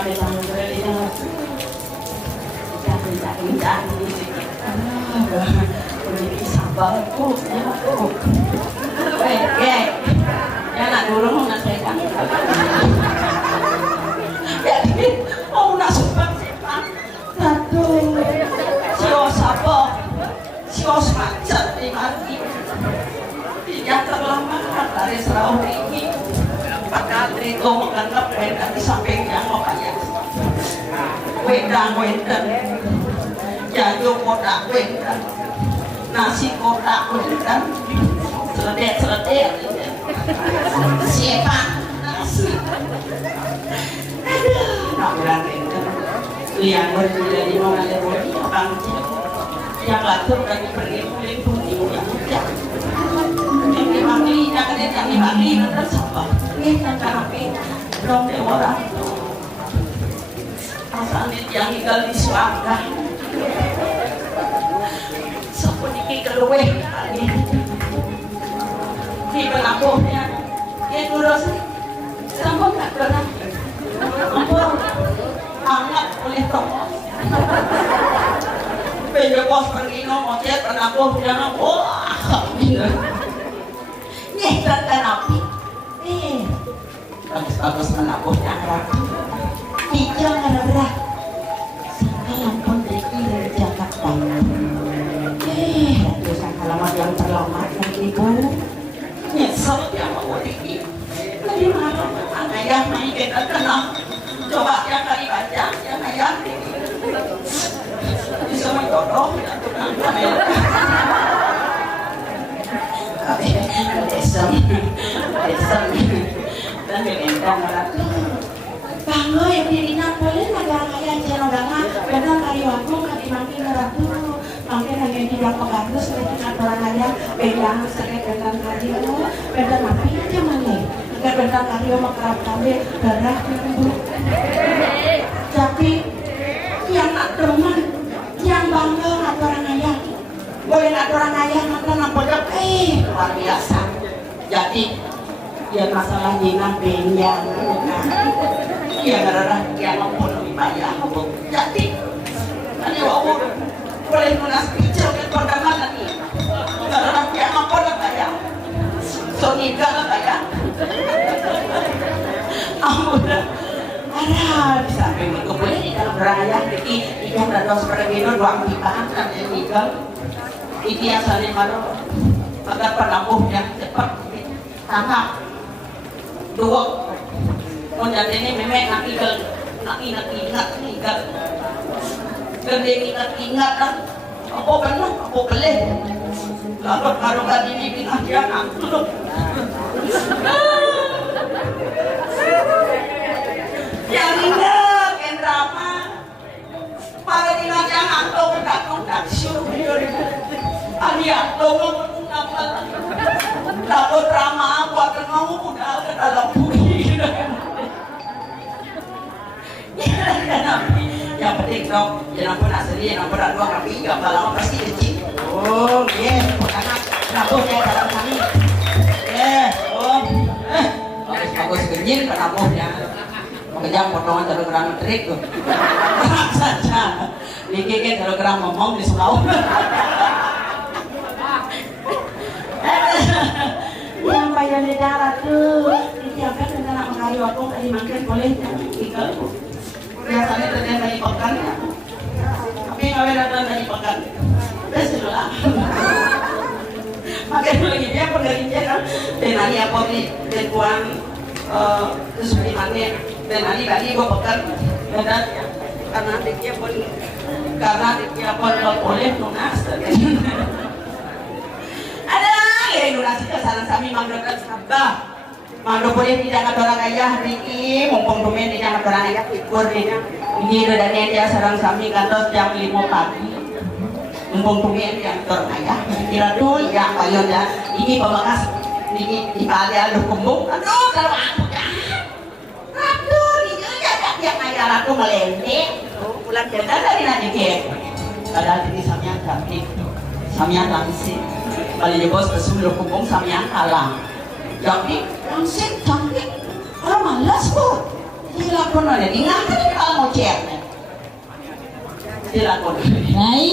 sampai sama dia pindah ini sabarku ya aku ya nak dulu nak saya jadi mau nak sempat aduh sios apa sios macet di mati yang terlambat dari serau ini pakai itu makan lepet di sampingnya mau kayak wedang jagung kotak wedang nasi kotak wedang seledek siapa nasi aduh nak bilang wedang liang berdiri di mana lewati orang yang latur lagi pergi meliput ibu yang muda yang dipanggil yang dipanggil nanti siapa ini nanti dong dia orang asalnya yang tinggal di Suaka seperti keluwe di pelabuhannya dia dulu sih sambung tak pernah angat oleh tokoh penjebos pergi ngomong dia pelabuh jangan wah nyekar kan api bagus-bagus pelabuhnya hijau ada berat sangkalan pun dari Jakarta itu sangkalan yang terlambat lagi ibu nyesel dia mau pergi lagi mana ayah main kita kenal coba yang kali baca yang ayah bisa menjodoh ya tukang desem dan belentang orang bangga yang dirinya boleh negara kaya jenodana benar kayu aku kali makin ratu makin hanya di belakang bagus dengan orang kaya beda sekali benar kayu benar napi aja mana agar benar kayu makrab kami darah ibu tapi yang nak teman yang bangga nak orang kaya boleh nak orang kaya maka nak bodoh luar biasa jadi ya masalah jinah benyang ya karena yang mampu lebih banyak jadi kan ya aku boleh lunas hijau ke kondangan lagi karena yang mampu lebih banyak so niga lah kayak amudah ada bisa pengen boleh di dalam raya jadi ikan dan dos pergino dua pipahan kan yang niga ini asalnya baru agar penabuh yang cepat tangkap dua monjat ini memang nak ingat gede ingat lah apa benar apa boleh lalu kalau gak ini pindah dia ngantuk yang ingat yang drama para dinat yang ngantuk tak syuruh alias tolong apa lalu drama buat kamu udah ke dalam bumi yang penting dong jangan pernah sedih jangan pernah dua kali gak lama pasti kecil oh yes karena nabuhnya dalam kami bagus genjil ke nabuhnya mengejar potongan telegram trik tuh saja niki kan telegram ngomong di Sulawesi yang bayar negara tuh ditiapkan dengan anak mengayu aku tadi makin boleh tinggal biasanya terjadi dari pekan ya tapi nggak datang dari pekan bersih makin lagi dia pengerja kan dan hari apa nih dan tuan terus bagaimana dan hari tadi gua pekan dan karena dia pun boleh lunas ada ya lunasi kesalahan kami menggunakan sabah Mando boleh tidak ada orang ayah Riki, mumpung domen tidak ada orang ayah ikut ini udah dia sarang kami kantor jam 5 pagi. Mumpung domen yang orang ayah, kira tuh yang kayu ya, ini pembekas ini di kali aduh kumbung, aduh kalau aku aduh ini ada yang ayah aku melendek, pulang kerja dari nanti ke, ada di samnya cantik, samnya langsing, kali bos kesulut kumbung samnya kalah. Jadi langsung cantik, orang malas bu. Gila dilakon aja, ingat kan kalau mau cek. Dilakon. Rai.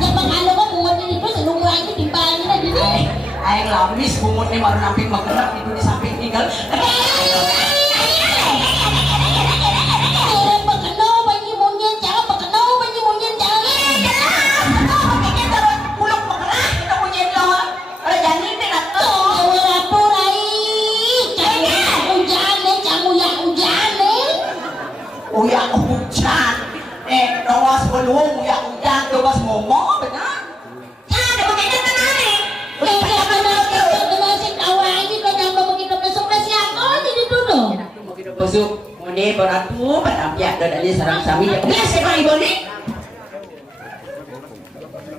Yang bangalo ko bungot dito sa lumuan ko timbangin na dito. Ay lamis bungot ni baru namping magkerap itu di samping tinggal. Uyak hujan, doas belum uyak hujan, doas ngomong benar. Ya, ada begitu tenang. Busuk, mune beratu pada pihak dari sarang sami. Ya, siapa ibu ni?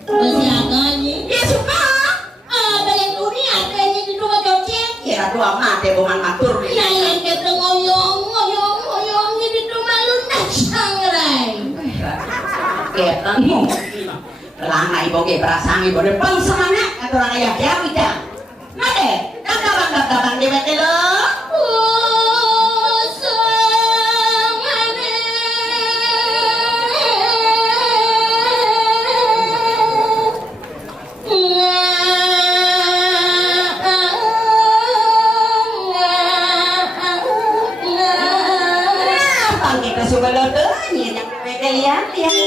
Kesiakannya. Ya suka. Ada yang dunia, ada yang di rumah Jogja. Ya, ratu amat ya bukan matur. Nah, yang kita ngoyong di rumah lunak sangrai. Kita ngomong. Lama ibu ke perasaan ibu ni pang semangat atau orang ayah ya tidak. Nade, kakak di bete lo. Sebelum tu, ni nak lihat yang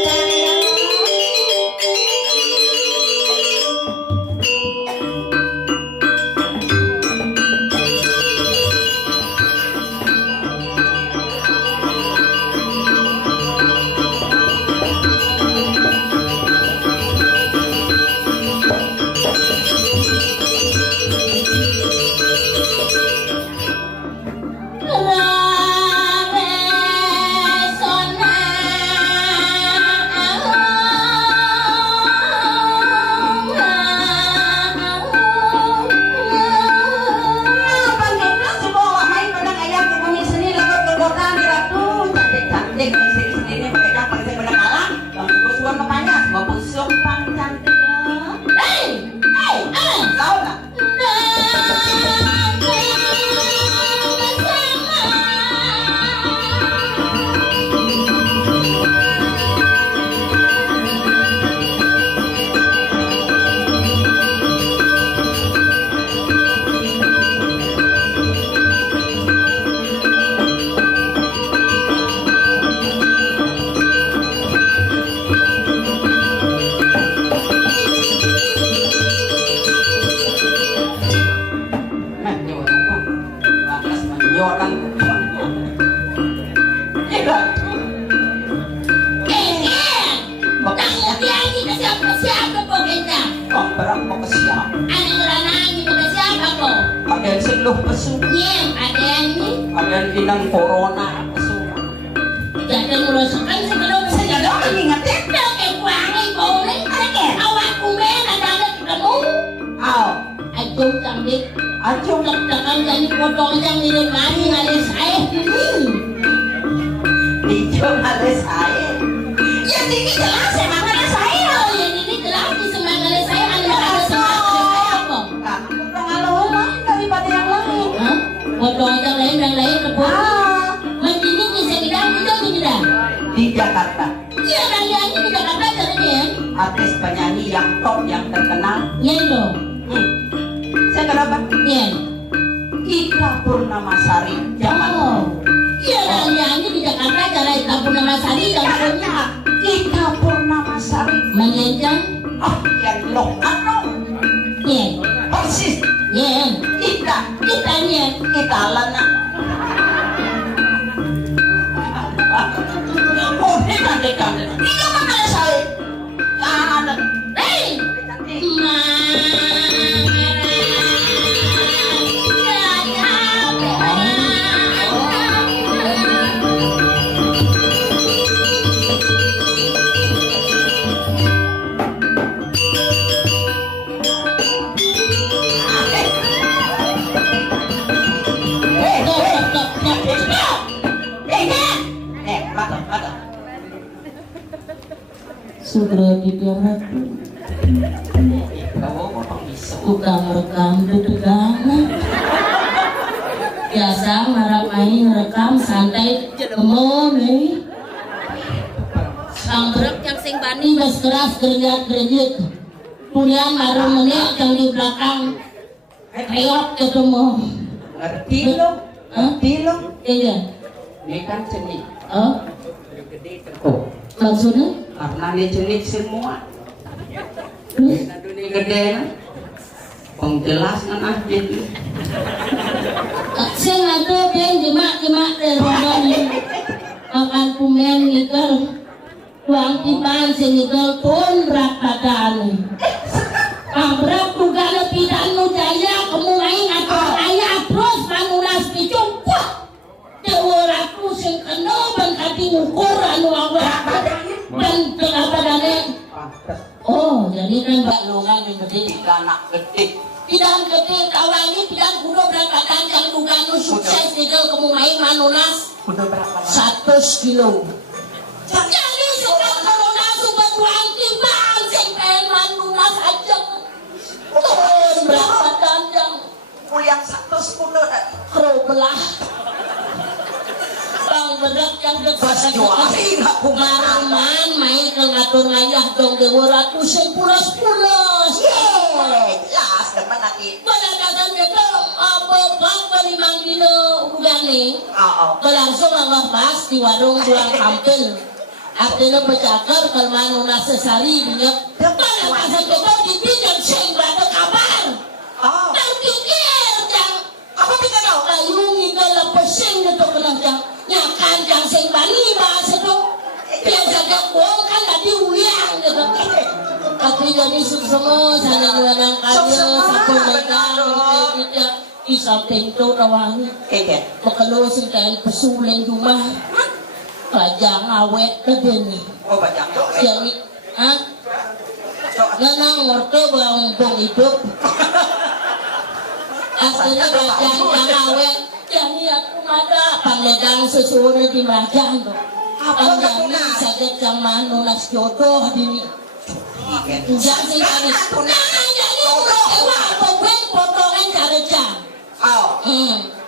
Loh pesu. Iya, ada yang ini. Ada yang bilang corona pesu. Jadi merasakan sebelum saya dah ingetin. Dah kayak kuangin boleh. Ada awak kumen ada ketemu. Aw. Aduh cantik. Aduh tak jadi potong yang mirip lagi ada saya. Itu ada saya. Ya ini jelas emang ada saya. Oh ya ini jelas di semangat saya ada semangat apa? Daripada yang lain. Hah? Potong yang lain kebun. Begini bisa tidak tidak. Di Jakarta. Iya kaliannya di Jakarta jadinya. Artis penyanyi yang top yang terkenal. Iya loh. Saya kenapa? Iya. Ika Purnamasari zaman. Oh. Iya kaliannya di Jakarta cara Ika Purnamasari yang punya. Ika Purnamasari. Mengenjang. Ah, yang lokat dong. Iya. Persis. Iya. Kitanya. Kita lana. Oh, ini kan. Ini mana saya? Jangan ada. Hei. Sudah digarap tukang rekam tegangan Main rekam santai kemon nih. Sambrek yang sing bani bas keras gernyat. Kemudian marah menit yang di belakang reot ketemu. Ngerti lo? Ngerti lo? Iya. Ini kan jenis. Oh, Gede teko. maksudnya? Karena ini jenis semua. Terus? Nah, dunia gede kan? Pengjelas kan aja tuh. Saya ngatur kan jemak dari rodon ini. Makan pumen ngikel. Tuang tiban sinikel pun berat badan. Berat juga lepidan nu jaya kemulai ngatur ayah terus manulas picungkuh. Dewa sing kena bangkati ngukur anu awak dan tengah badannya. Oh, jadi kan mbak longan yang gede. Tidak anak gede. Tidak gede kawannya tidak kudu berangkat yang duga nu sukses tinggal kemulai manulas. Udah berapa lama? 100 kilo. Jadi sekarang manulas sudah tuang timbang sing pengen manulas aja. Turun berapa danjang. Kuliah 110 Kro belah. Bang berat yang Pas juari nggak Maraman main ke ngatur ngayah dong dewa ratu sing pulas-pulas. Yeay, jelas teman nanti. Pada datang kita apa bang kelimang dino ugani. Oh, Berlangsung Allah pas di warung buang kampil. Artinya bercakar kalau mana nasi sari dia. Pada pasal kita dipinjam sing berada kabar. oh. Terpikir jang. Apa kita tahu? Ayungi dalam pesing gitu kenang jang. Nyakan jang sing bani bahasa tu. Biasa jang bohong kan tadi uyang gitu. Tapi jadi semua sana jualan kaya satu megang gitu. Di samping tu rawangi. Makalo sing kain pesuling rumah. Kajang awet na din. Oh, banyak awet. Yang ha? Nanang ngorto bang bong hidup. Akhirnya kajang awet. Yang aku mada pangledang sesuatu di merajang tu. Ang jami sakit yang manulas jodoh di. Jangan kami. Nanang jadi ewa pokok potongan carajang. Oh,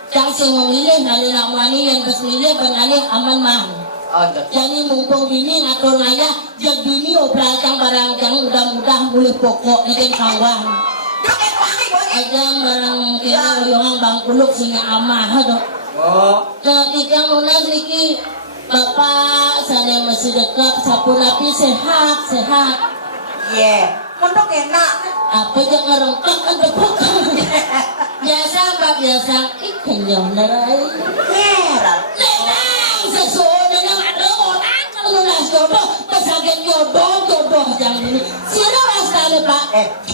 Yang sing memilih nalih namani yang bersemilih benalih aman man. oh, Jadi mumpung bini ngatur ngayah, jag bini obral kang barang kang mudah-mudah mulai pokok ikan kawang. Aja barang kini oyongan bang kuluk singa amah do. oh. Ketika lunas niki bapak sana masih dekat sapu napi sehat. Yeah, untuk enak. Apa jangan rengkak kan depok. Biasa pak biasa ikan yang nerai. Heran. Lenang sesuatu yang ada orang kalau lunas jodoh pesagen jodoh jangan ini. Sira rasa pak.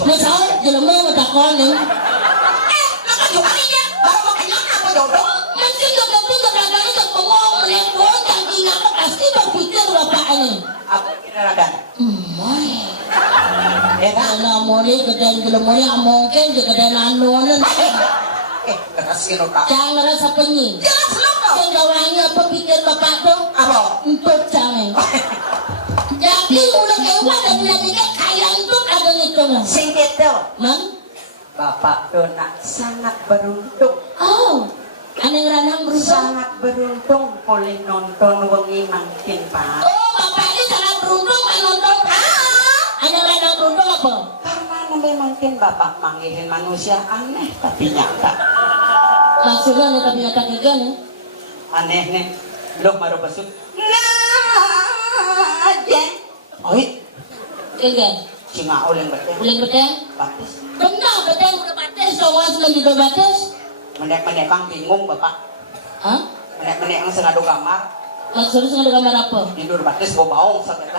Misal jelema matakon nih. Maka juga ya, baru makanya apa jodoh? Mesti jodoh kadang-kadang tak bengong melempon jangan apa pasti berpikir bapak ini. Apa kira ada? Moy. Enak. Karena moni kedai jelema yang mungkin di kedai nanonan. Keras kilo tak. Jangan rasa penying. Jelas belum dong? Yang gawangnya apa pikir bapak tuh? Apa? Untuk jangan. Jadi udah kewa dan bilangnya kaya itu ada hitungan. Sing itu. Man? Bapak Dona sangat beruntung. Oh, aneh ranang berusaha. Sangat beruntung boleh nonton wengi mangkin Pak. Oh, bapak ini sangat beruntung main nonton. Aneh ranang beruntung apa? Karena nanti mungkin Bapak manggilin manusia aneh tapi nyata. Maksudnya nih tapi nyata kayak gini. Aneh nih. Belum baru besuk. Nah aja. Oi, Kayak gini. cuma oleng betul. Boleh betul? Batis. Benar betul udah batas. Soalnya sudah juga batas. Menek-menek kang bingung Bapak. Hah? Menek-menek yang sengaja kamar. Maksudnya sengaja kamar apa? Tidur batis bawa baung sakit.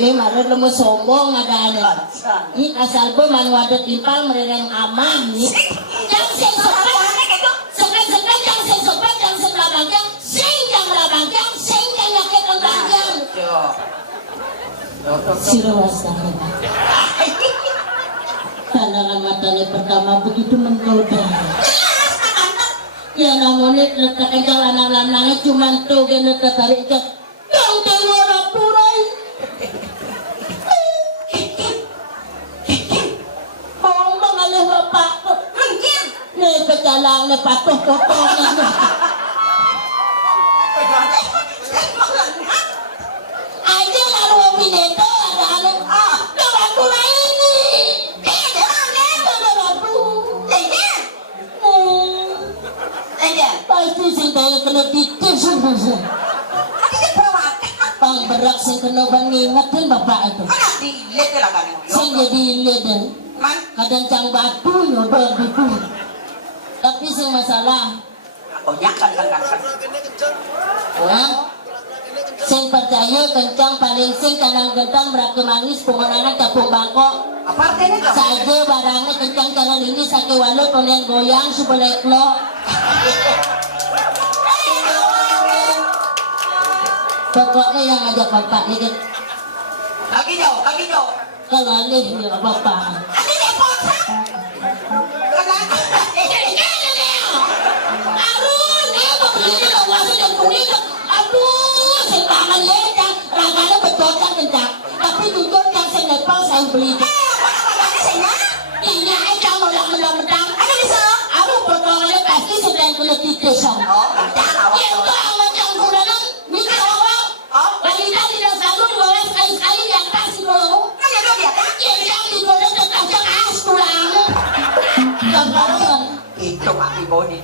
Ini marah lemu sombong ada aneh. Acan. Ini asal pun manu ada timpal mereka yang aman nih. Yang sing sopan, sopan yang sing sopan, yang sing labangnya, sing yang nyakit kembangnya. Sirawas dah. Pandangan matanya pertama begitu menggoda. Ya namun ini letakkan lanang-lanangnya cuma tuh gini tertarik ke yang terwarap turai. Bapak nih pecalang nih patuh potong pineto ada anu. Aku ini. Pasti sing kaya kena titis. Pang berak sing kena bangingetin bapak itu. Sing jadi ilet. Kadang cang batu nyodol gitu. Tapi sing masalah. Sing percaya kencang paling sing kanang gentang merake manis pengonangan kapung bangkok. Saja barangnya kencang kanan ini sake walut konen goyang subelek lo. Pokoknya yang ngajak bapak ini Kaki jauh kalau alih ya bapak. Aduh, saya tangan ya, rasanya betul kan kencang. Tapi jujur yang saya nepal saya beli. Ini aja melak-melak-melak. Aku potongannya pasti sedang kena titis. Itu macam kurang mikir orang. Wanita tidak selalu dibawa sekali-sekali di atas dulu. Yang digoreng tetap as kurang. Gambaran. Itu kaki bodi.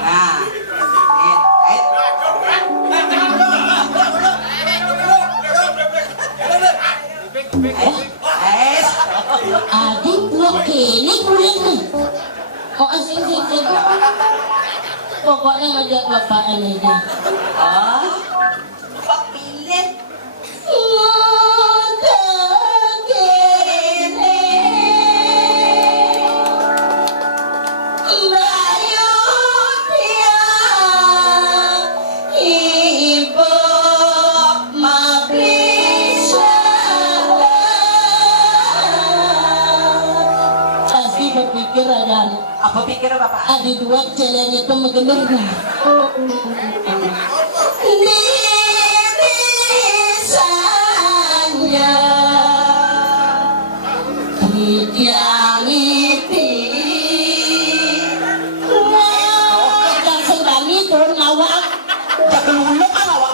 Nah, adik buat kini kulit nih. Kok asing-asing pokoknya ngajak bapak ini deh. kok pilih? Apa pikir bapak? Ada dua jalan itu menggemernya. Bisanya yang itu yang sengkami turun awak Dulu kan awak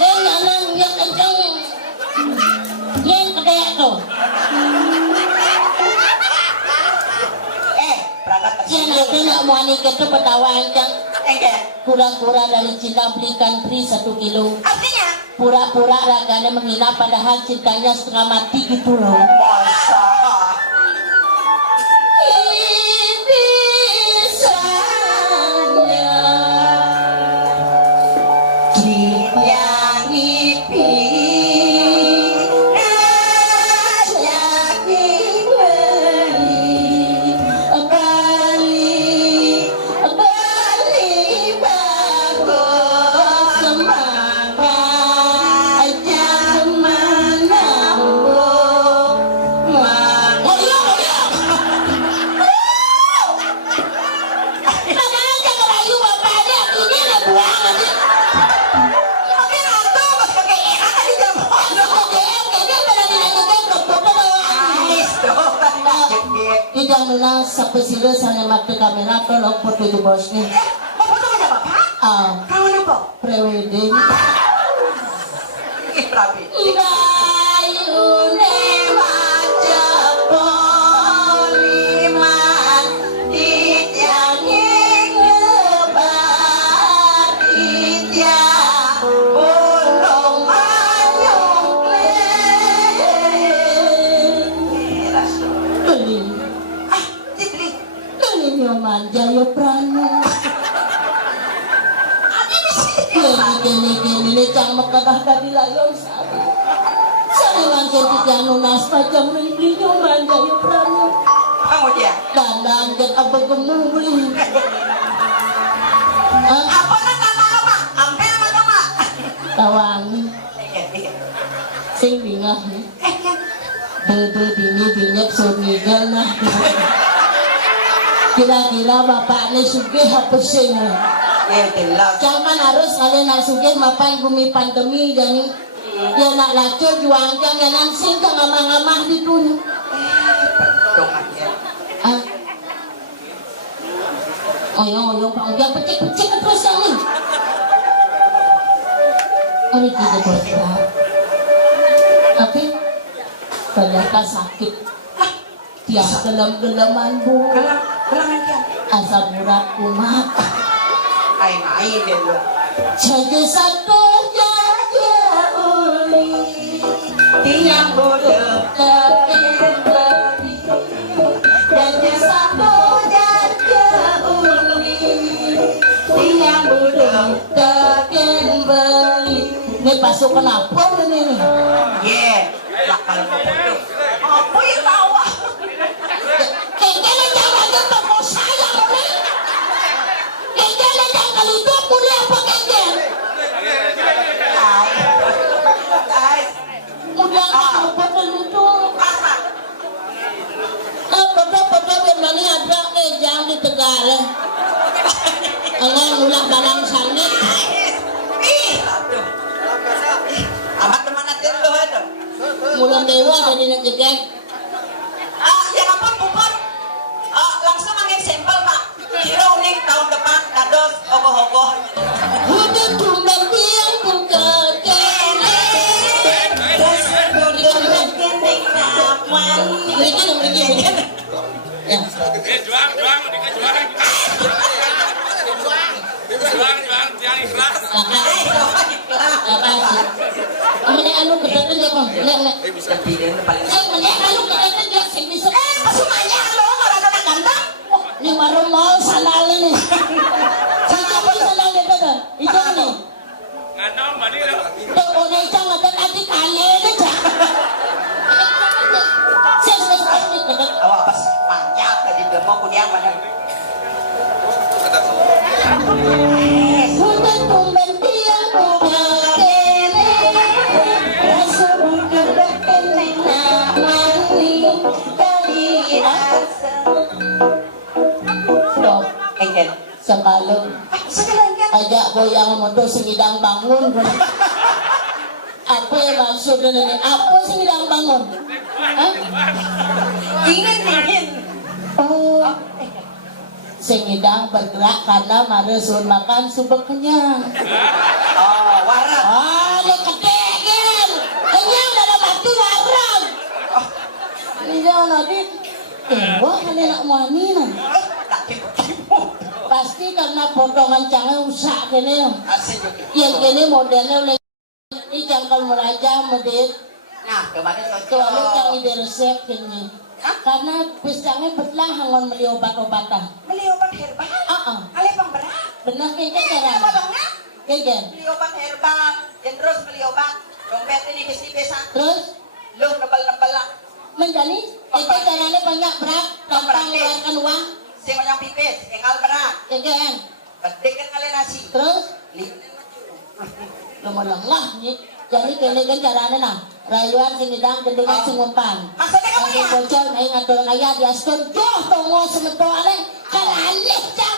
tinggal yang kencang yang kedek tuh yang ada nak mau nikah tuh petawa ancang kurang-kurang dari cinta belikan free 1 kilo. Artinya? Pura-pura raganya menghina padahal cintanya setengah mati gitu loh. Masa? Tidak menang sampai sila sana mati kamera tolong foto di bosnya. Mau foto sama bapak? Kawan apa? Prewedding. Rapi. Gayune macet poliman dityanyi ngebar ditya undung manyung beli beli nyoman jaya prana gini cang mekadah kadilayon sabi saringan kentik yang nunas pajang beli nyoman jaya prana Kamu dia? dandan jan abang gemuli Apa nama? Hampir nama? tawangi sing bingah nih bebe bini binyap sunigal nah kira-kira bapaknya sugih apa sih Jelas. jangan harus kalian nak sugih mapan bumi pandemi jadi ya nak lacur juangkan ya nansing ka ngamah-ngamah di dunia oyong-oyong pak ujang pecik-pecik terus ini ini tidak bergerak ternyata sakit. Dia gelem-geleman bu. Gelangan kian. Asam urat kumat. Main-main deh lu. Jadi satu jaga uli. Tiang bodoh. Terkembali. Jadi satu jaga uli. Tiang bodoh terkembali. Ini pasukan apa ini? Yeah. Bakal bodoh. Apa yang tawa? Kayaknya jangan ada toko saya ini. Kayaknya jangan itu punya apa kayaknya? Ay. Kemudian apa itu? Apa? Apa bagaimana ada jangan di Tegal. Enggak ulang balang sangit. Ih, aduh. Amat teman aja lu ada. Mulan dewa dari negeri. Yang apa bukan? Langsung angin sampel Pak. Kira unik tahun depan kados ogoh-ogoh. Udah tumbang tiang buka kene. Terus udah kening naman. Begini. Ya. Juang, yang ikhlas. Apa sih? Ini anu kedatang ya bang. Nek. Ini anu kedatang ya sih bisa. Semuanya lo kalau ada ganteng. Ini baru mau salal ini. Apa salal itu dah? Itu nih. Nganong mani lo. Tuh orang itu nggak ada kali ini cak. Saya kedatang. Awak pas panjang tadi dia mau kuliah mana? Sudah tumben dia buka kene. Rasa buka kene namani dari asal. Stop. Engkel. Sekalung Sekarang ya. ajak goyang motor sengidang bangun. Apa yang maksudnya ini? Apa sengidang bangun? Hah? Ingin. Oh, sengidang bergerak karena maresun makan sumber kenyang. Oh, warak. Ada ketekan. Kenyang dalam hati warang. Ini jangan Adit. Wah, kalian nak muani nah. Tak tipu-tipu. Pasti karena potongan cangnya usah gini. Asik juga. Yang gini modelnya oleh ini jangkal meraja model. Nah, kemarin Soalnya yang cocok. ide resep ini. Karena pisangnya belah hangon beli obat-obatan. Beli obat herbal. Ale pang berat. Benar kayaknya Iya, cara. apa dong, Nak? Kayaknya. Beli obat herbal. Dan terus beli obat. Dompet ini tipis-tipisan. Terus Lu nebel-nebel lah. menjadi itu caranya banyak berat gampang mengeluarkan uang. Sing yang pipis, engal berat. Kayaknya. Gede kan kalian nasi. Terus Li- nomor lengah nih. Jadi kene kan caranya nah. Rayuan singidang gendungan sumumpan. Maksudnya kamu Kami ya? bocor main ngatur kaya di askon joh tongo sementoane kalalih cak.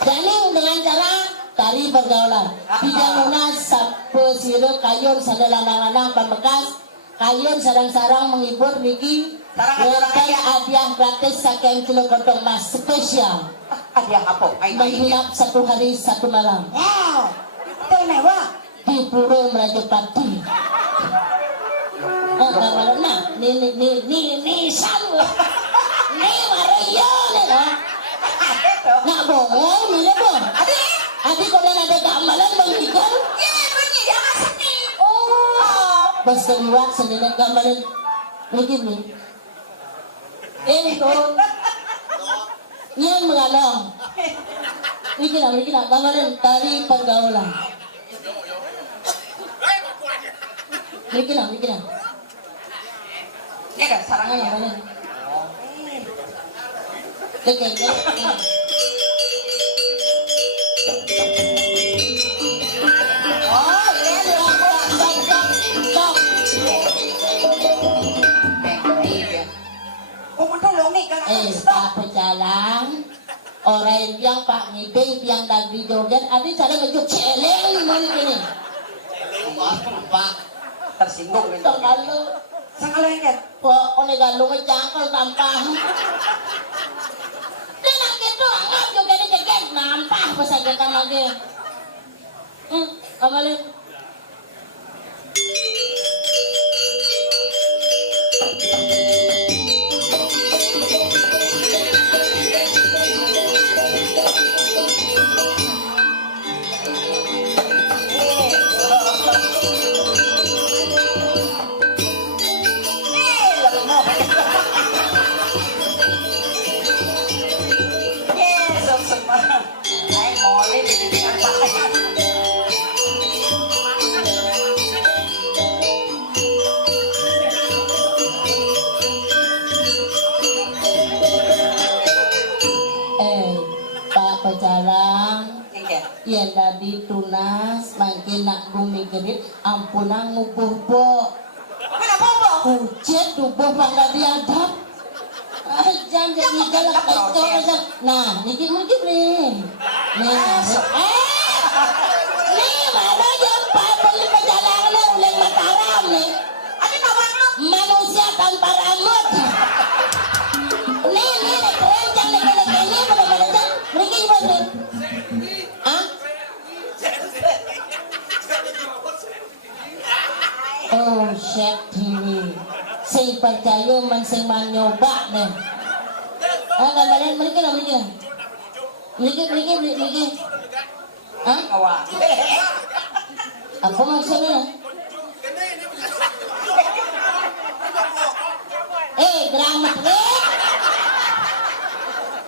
Jadi dengan cara tari pergaulan. Tidak lunas sapu sirup kayun sadalanang-lanang pambekas. Kayun sarang-sarang menghibur niki. Berkat hadiah gratis saking kilo kontong mas spesial. Hadiah apa? Menghilap 1 hari 1 malam. Wow. Itu mewah. Di Puro Meraja Pati. Nah, ni san. Ni warayo ni lah. Nak bohong ni bohong. Adik kalau ada gambaran menghidang. Ya, bunyi jangan sedih. Oh, bos keluar sendiri gambaran begini. Itu yang mengalami. Begini gambaran tari pergaulan. Begini. Ini kan sarangnya. Mana? Kayaknya. Oh, ini Apa jalan? Orang yang Pak Ngibing yang lagi joget, ada cara ngejuk celeng mana gini? Pak tersinggung gitu. Tenggalu, Sangalengket. kok oleh galu ngejangkau tampah. Tenang gitu, anggap joget joget nampah pas kita lagi. Amalin. pejalan Iya. ya tadi tunas makin nak bumi gerit ampunan ngubuh po Kenapa, Mbak? kucet tubuh mangga diadap jangan jadi galak itu aja nah niki mungkin nih nih mana jumpa beli pejalan ulang Mataram nih Ada nawang lo. manusia tanpa rambut nih keren jangan ini bener-bener mungkin bener ah oh shit ini sing percaya man sing nyoba nih gambaran mereka ah Awak. apa maksudnya gramat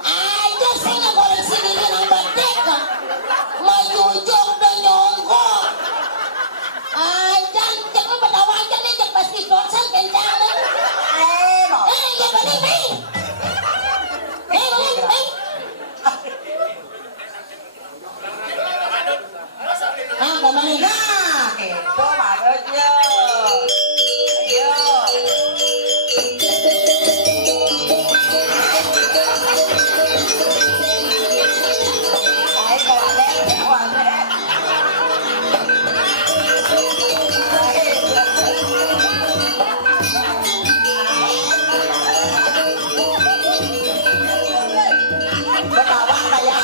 aja saya nggak boleh sini nang batik majujung dan nyongkok jangan jangan betawakan nih jangan pasti dosen kencang No. ya bening kemana Nah, gitu maksudnya. Ayo. Ayo, kawan. Betawa kayak.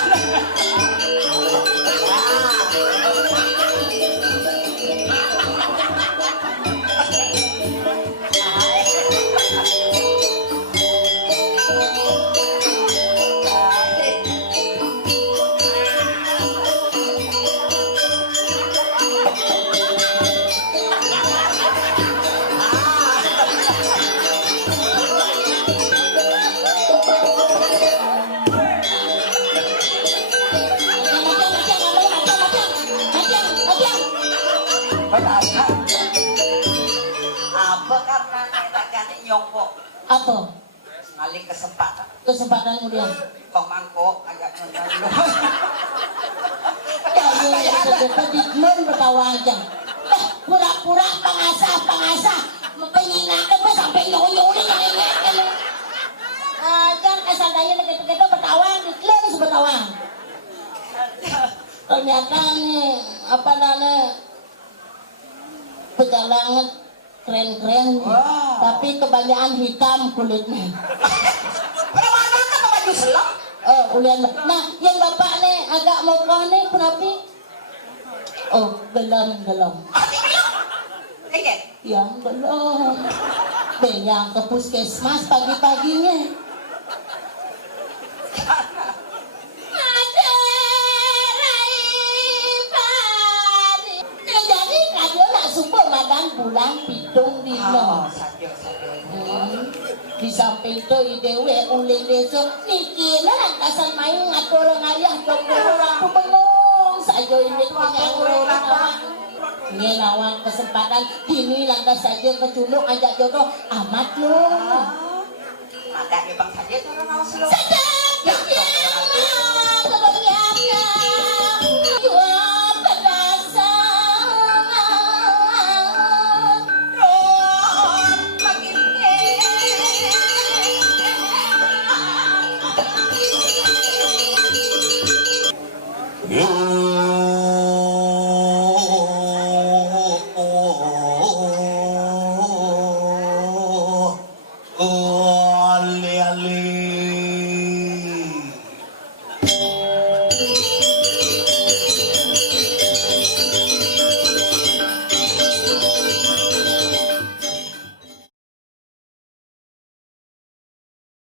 Apa karena netakannya nyongkok apa ngalih kesempatan kesempatan kemudian kok mangkok agak mendalu Dikmen betawa aja pura-pura pengasah pengingat apa sampai nyonya kan kesadanya begitu bertawang diklen sebetawang ternyata nih apa namanya pejalangan keren-keren Wow. tapi kebanyakan hitam kulitnya mana kan baju selam ulian nah yang bapak nih agak mogah nih kenapa gelem iya yang belum yang ke puskesmas pagi-paginya jadi kayu nak subuh makan bulan pitung dino sadio di samping itu idewe ulin besok mikirnya lantasan main ngatur ngayah dong orang tuh bengong saja ini punya ini nawang kesempatan kini lantas saja keculuk ajak jodoh amat loh ada bang saja tuh orang saja